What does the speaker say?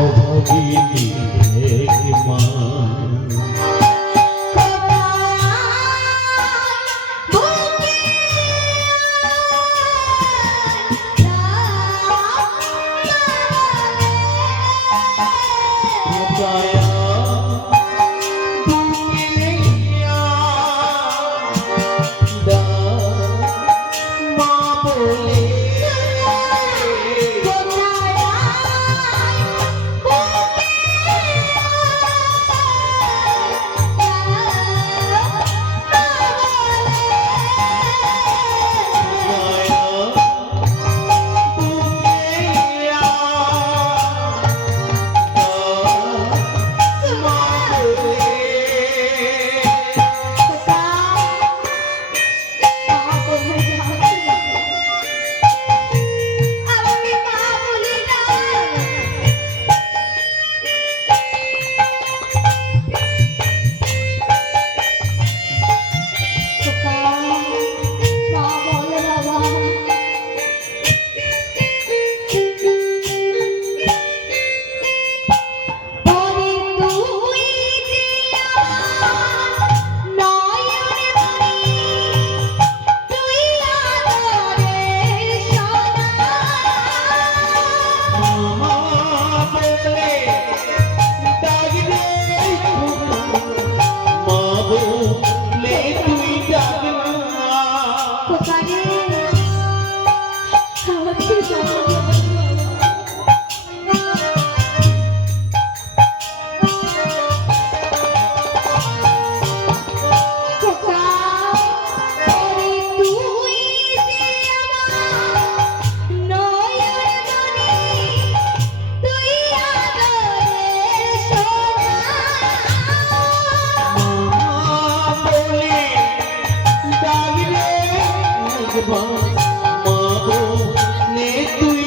অভাগিনী মা। Bye. একবার মা বলে তুই